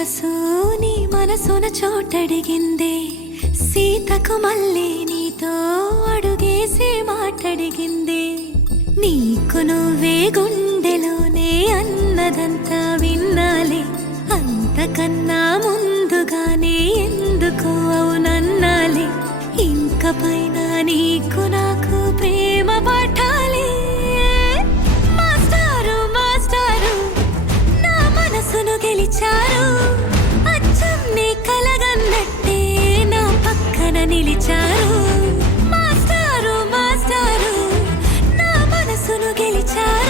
మనసు నీ మనసున చోటడిగిందే, సీతకు మళ్ళీ నీతో అడుగేసి మాటడిగిందే. నీకు నువ్వే గుండెలోనే అన్నదంతా విన్నాలే, అంతకన్నా ముందుగానే ఎందుకు అవునన్నాలే. ఇంక పైన నీకు నాకు ప్రేమ పాఠాలే. మాస్టారు మాస్టారు నా మనసును గెలిచారు, అచ్చం నీ కలగన్నట్టే నా పక్కన నిలిచారు. మాస్టారు మాస్టారు నా మనసును గెలిచారు.